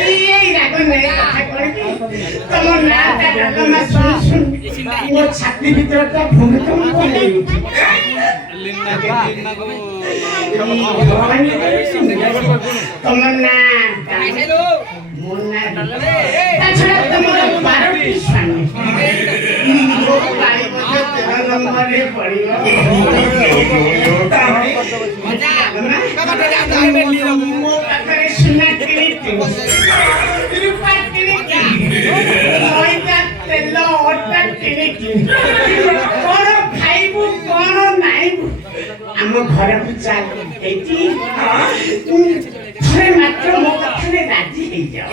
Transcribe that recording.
এই রাগো নেই কথা কইবি তোমার নাটা ডালমা শুন শুন মো ছাতি ভিতরটা ভূমিকম্প হই তোমার না মোর না তাছাড়া তোমার 12টি স্বামী মো পাই মধ্যে 13 নম্বরে পড়িল মজা মো পাখরে সোনা কিনিতি রূপা কিনিতি ময়দা তেল অটা কিনিতি কোন খাইবু কোন নাইবু ଆମ ଘରକୁ ଚାଲ ଏଇଠି ଥରେ ମାତ୍ର ମୋ କଥାରେ ରାଜି ହେଇଯାଅ